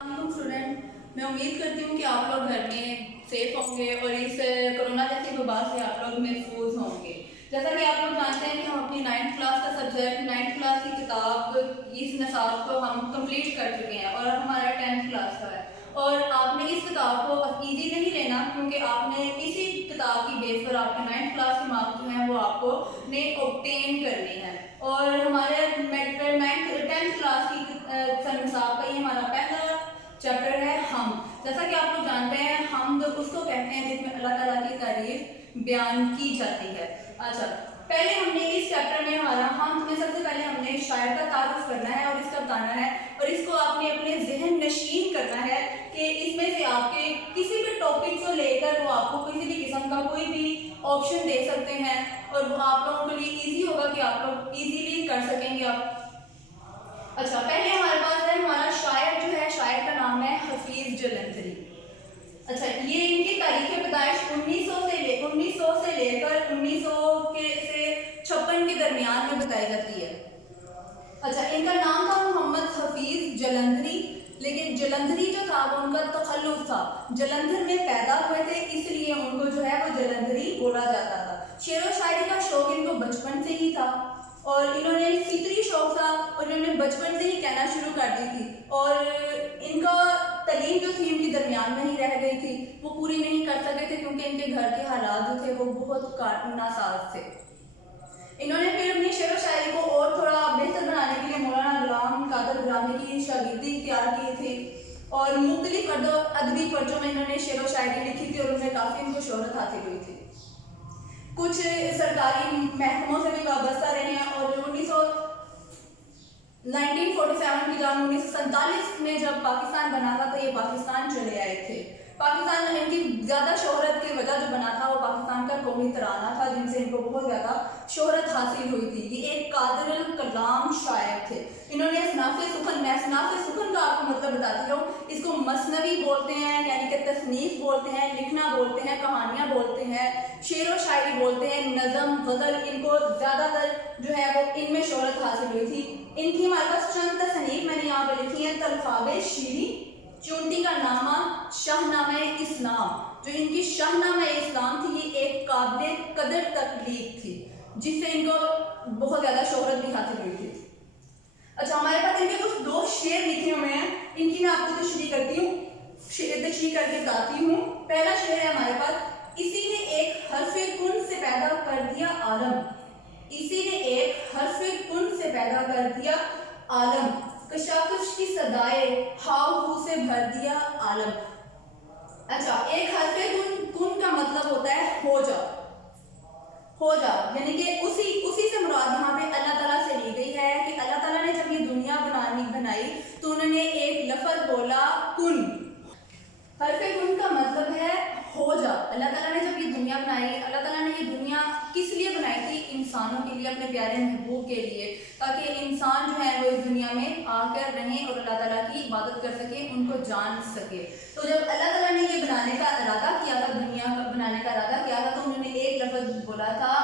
Student, मैं उम्मीद करती हूँ कि आप लोग घर में सेफ होंगे और इस कोरोना जैसी वबा से आप लोग महफूज होंगे। जैसा कि आप लोग जानते हैं कि हम अपनी 9th क्लास का सब्जेक्ट 9th क्लास की किताब इस निसाब को हम कंप्लीट कर चुके हैं और हमारा 10th क्लास का है। और आपने इस किताब को ईजी नहीं लेना, क्योंकि आपने इसी किताब की बेस पर आपके 9th क्लास के मार्क्स जो हैं वो आपको ने ऑब्टेन करने हैं। और हमारे 10th क्लास की निसाब का ये हमारा पहला चैप्टर है हम। जैसा कि आप लोग जानते हैं हम उसको कहते हैं जिसमें अल्लाह ताला की तारीफ बयान की जाती है। अच्छा, पहले हमने इस चैप्टर में हमारा हम में सबसे पहले हमने शायर का तारुफ करना है और इसका बताना है, और इसको आपने अपने जहन नशीन करना है कि इसमें से आपके किसी भी टॉपिक को लेकर वो आपको किसी भी किस्म का कोई भी ऑप्शन दे सकते हैं और वो आप लोगों के लिए ईजी होगा कि आप लोग ईजीली कर सकेंगे आप। अच्छा, पहले हमारे पास है हमारा शायर जो है, शायर का नाम है हफीज जलंधरी। अच्छा, ये इनकी तारीख पैदाइश 1900 से लेकर 1900 से 56 के दरमियान में बताई जाती है। अच्छा, इनका नाम था मोहम्मद हफीज जलंधरी, लेकिन जलंधरी जो था वो उनका तखल्लुस था। जलंधर में पैदा हुए थे, इसलिए उनको जो है वो जलंधरी बोला जाता था। शेर व शायरी का शौक इनको बचपन से ही था और इन्होंने फितरी शौक था और इन्होंने बचपन से ही कहना शुरू कर दी थी। और इनका तालीम जो थी उनकी दरमियान में ही रह गई थी, वो पूरी नहीं कर सके थे क्योंकि इनके घर के हालात जो थे वो बहुत नासाज थे। इन्होंने फिर अपनी शेर व शायरी को और थोड़ा बेहतर बनाने के लिए मौलाना गुलाम कादर ग्रामी की शागिर्दी इख्तियार की थी और मुख्तलिफ अदबी पर्चों में इन्होंने शेर व शायरी लिखी थी और उनमें काफ़ी इनको शोहरत हासिल हुई थी। कुछ सरकारी महकमों से भी वाबस्ता रहे हैं और 1947 की जब 1947 में जब पाकिस्तान बना था तो ये पाकिस्तान चले आए थे। पाकिस्तान में इनकी ज़्यादा शोहरत की वजह जो बना था वो पाकिस्तान का कौमी तराना था, जिनसे इनको बहुत ज़्यादा शोहरत हासिल हुई थी। ये एक कादिरुल कलाम शायर थे। इन्होंने स्नाफ़े सुखन का आपको मतलब बताती हूँ, इसको मसनवी बोलते हैं, यानी कि तसनीफ बोलते हैं, लिखना बोलते हैं, कहानियाँ बोलते हैं, शेर व शायरी बोलते हैं, नज़म गज़ल, इनको ज़्यादातर जो है वो इनमें शोहरत हासिल हुई थी। इनकी हमारे पास चंद तसनीफ मैंने यहाँ पे लिखी है। तलखाबे शीरी, चूंटी का नामा, शाहनामे इस्लाम। जो इनकी शाहनामे इस्लाम थी ये एक काबिल कदर तकलीफ थी जिससे इनको बहुत ज़्यादा शोहरत भी हासिल हुई थी। अच्छा, हमारे पास इनके कुछ दो शेर लिखे हुए हैं, इनकी मैं आपको तशरीह करती हूँ, तशरीह करके बताती हूँ। पहला शेर है हमारे पास, इसी ने एक हर्फे कुन से पैदा कर दिया आलम। इसी ने एक हर्फे कुन से पैदा कर दिया आलम, कशाकश की सदाए हाउ हू से भर दिया आलम। अच्छा, एक हर्फे कुन का मतलब होता है हो जा, हो जा, यानी कि उसी से मुराद यहाँ पे अल्लाह ताला से ली गई है कि अल्लाह ताला ने जब ये दुनिया बनाई तो उन्होंने एक लफ्ज बोला कुन। हर्फे कुन का मतलब है हो जा। अल्लाह ताला ने जब ये दुनिया बनाई, अल्लाह ताला ने ये दुनिया किस लिए बनाई थी? इंसानों के लिए, अपने प्यारे महबूब के लिए, ताकि इंसान जो है वो इस दुनिया में आकर रहें और अल्लाह ताला की इबादत कर सके, उनको जान सके। तो जब अल्लाह ताला ने ये बनाने का इरादा किया था, दुनिया का बनाने का इरादा किया था, तो उन्होंने एक लफ्ज बोला था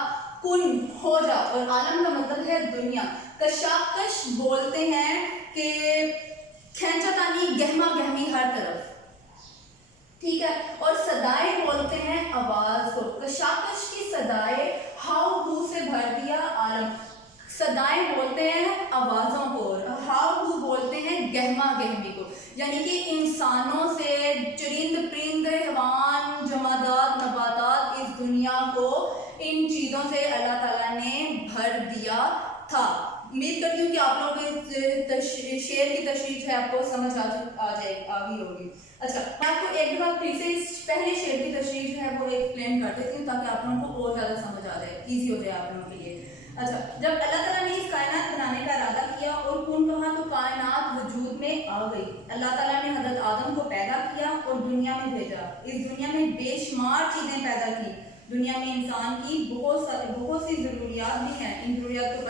कुन, हो जा। और आलम का मतलब है दुनिया। कशाकश बोलते हैं कि खेंचातानी, गहमा गहमी हर तरफ, ठीक है। और सदाए बोलते हैं आवाज को। कशाकश की सदाए हाउ हू से भर दिया आलम। सदाए बोलते हैं आवाजों को, हाउ हू बोलते हैं गहमा गहमी को, यानी कि इंसानों से चरिंद परिंद हैवान जमादात नबातात, इस दुनिया को इन चीज़ों से अल्लाह ताला ने भर दिया था। उम्मीद करती हूँ कि आप लोगों को शेर की तशरीह जो है आपको समझ आ गई होगी। अच्छा, मैं आपको एक बार फिर से इस पहले शेर की तशरीह जो है वो एक्सप्लेन कर देती हूँ ताकि आप लोगों को और ज़्यादा समझ आ जाए, ईजी हो जाए आप लोगों के लिए। अच्छा, जब अल्लाह ताला ने इस कायनात बनाने का इरादा किया और कौन कहा तो कायनात वजूद में आ गई। अल्लाह ताला ने हज़रत आदम को पैदा किया और दुनिया में भेजा। इस दुनिया में बेशुमार चीज़ें पैदा की। दुनिया में इंसान की बहुत सी ज़रूरियात भी हैं। इन ज़रूरियात को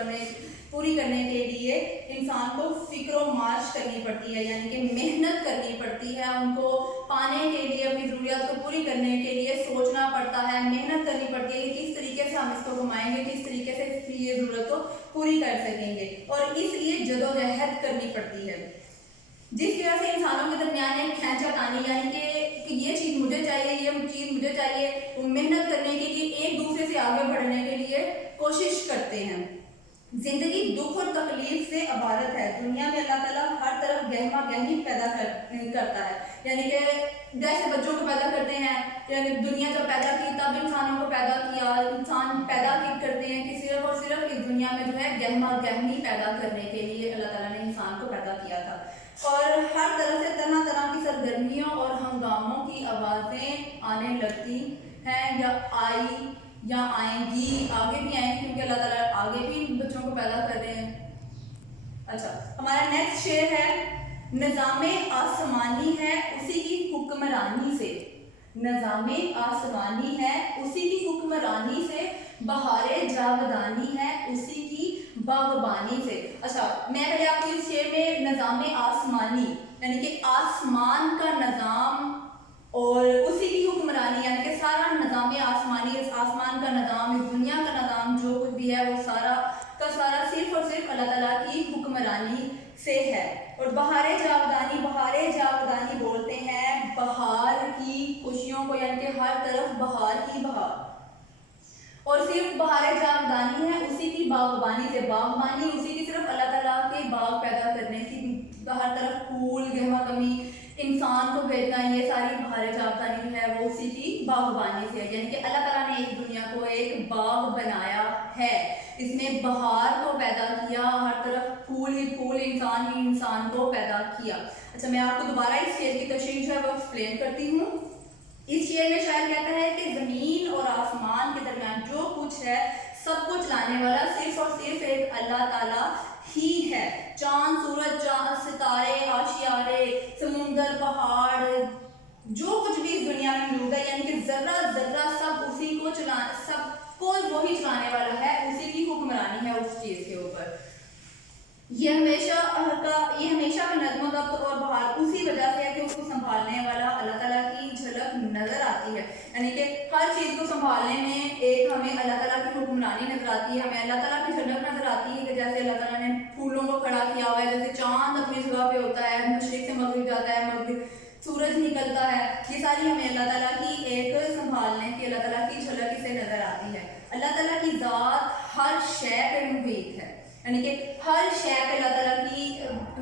पूरी करने के लिए इंसान को फिक्र मार्च करनी पड़ती है, यानी कि मेहनत करनी पड़ती है। उनको पाने के लिए, अपनी ज़रूरियात को पूरी करने के लिए सोचना पड़ता है, मेहनत करनी पड़ती है कि किस तरीके से हम इसको कमाएंगे, किस तरीके से इसकी ये ज़रूरत को पूरी कर सकेंगे, और इसलिए जदोजहद करनी पड़ती है। जिस तरह से इंसानों के दरमियान एक खींचातानी यानी कि ये चीज़ मुझे चाहिए, ये चीज़ मुझे चाहिए, वो मेहनत करने के लिए एक दूसरे से आगे बढ़ने के लिए कोशिश करते हैं। जिंदगी दुख और तकलीफ से इबारत है। दुनिया में अल्लाह ताला हर तरफ गहमा गहमी पैदा करता है, यानी कि जैसे बच्चों को पैदा करते हैं, यानी दुनिया जब पैदा की तब इंसानों को पैदा किया, इंसान पैदा करते हैं कि सिर्फ और सिर्फ इस दुनिया में जो है गहमा गहमी पैदा करने के लिए अल्लाह ताला ने इंसान को पैदा किया था। और हर तरह से तरह तरह की सरगर्मियों और हंगामों की आवाज़ें आने लगती हैं, या आई या आएंगी, आगे भी आएंगी, क्योंकि अल्लाह ताला आगे भी बच्चों को पैदा कर रहे हैं। अच्छा, हमारा नेक्स्ट शेर है, निज़ामे आसमानी है उसी की हुक्मरानी से। निज़ामे आसमानी है उसी की हुक्मरानी से, बहारे जावदानी है उसी की बागबानी से। अच्छा, मैं पहले आपको इस शेर में निज़ामे आसमानी यानी कि आसमान का निज़ाम और उसी की हुक्मरानी यानी कि सारा निज़ाम आसमानी, इस आसमान का निज़ाम, इस दुनिया का निज़ाम जो कुछ भी है वो सारा का सारा सिर्फ और सिर्फ अल्लाह ताला की हुक्मरानी से है। और बहारे जावदानी बोलते हैं बहार की खुशियों को, यानी कि हर तरफ बहार ही बहार। और सिर्फ बहारे जावदानी है उसी की बागबानी से, बागबानी उसी की सिर्फ अल्लाह ताला के बाग पैदा करने की, हर तरफ फूल गहमा गमी इंसान को भेजना, ये सारी बहारे जावदानी है वो उसी की बागबानी से है। यानी कि अल्लाह ताला ने इस दुनिया को एक बाग बनाया है, इसमें बहार को पैदा किया, हर तरफ फूल ही फूल, इंसान ही इंसान को पैदा किया। अच्छा, मैं आपको दोबारा इस शेर की तशरीह जो है वो एक्सप्लेन करती हूँ। इस शेर में शायर कहता है कि ज़मीन और आसमान के दरमियान जो कुछ है सब कुछ लाने वाला सिर्फ और सिर्फ एक अल्लाह ताला ही है। चांद सूरज, सितारे, आशियारे, समुंदर, पहाड़, जो कुछ भी इस दुनिया में मौजूद है, यानी कि जर्रा जर्रा सब उसी को सबको वही चलाने वाला है, उसी की हुक्मरानी है उस चीज़ के ऊपर। ये हमेशा का नज़्म ज़ब्त और बहार उसी वजह से है कि उसको संभालने वाला अल्लाह ताला की झलक नज़र आती है। यानी कि हर चीज़ को संभालने में एक हमें अल्लाह ताला की हुक्मरानी नज़र आती है, हमें अल्लाह ताला की झलक नज़र आती है कि जैसे अल्लाह ताला ने फूलों को खड़ा किया हुआ है, जैसे चांद अपनी जगह पे होता है, मशरिक से मगरिब जाता है, मगरिब सूरज निकलता है, ये सारी हमें अल्लाह ताला की एक संभालने की, अल्लाह ताला की झलक इसे नज़र आती है। अल्लाह ताला की ज़ात हर शय पे मुहीत है, यानी कि हर शय पे अल्लाह ताला की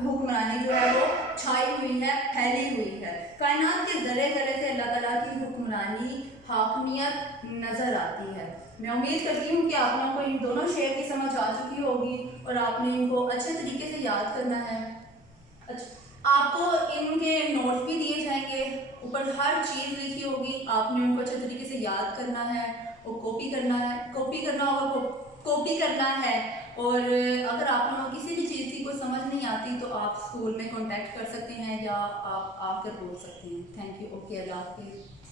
हुक्मरानी जो है वो छाई हुई है, फैली हुई है। कायनात के ज़रे ज़रे से अल्लाह ताला की हुक्मरानी, हाकमियत नज़र आती है। मैं उम्मीद करती हूँ कि आप लोगों को इन दोनों शेर की समझ आ चुकी होगी और आपने इनको अच्छे तरीके से याद करना है। अच्छा, आपको इनके नोट्स भी दिए जाएंगे, ऊपर हर चीज़ लिखी होगी, आपने उनको अच्छे तरीके से याद करना है और कॉपी करना है। और अगर आप लोगों को किसी भी चीज़ की कोई समझ नहीं आती तो आप स्कूल में कांटेक्ट कर सकते हैं या आप आकर बोल सकते हैं। Thank you. ओके, अल्लाह हाफिज़।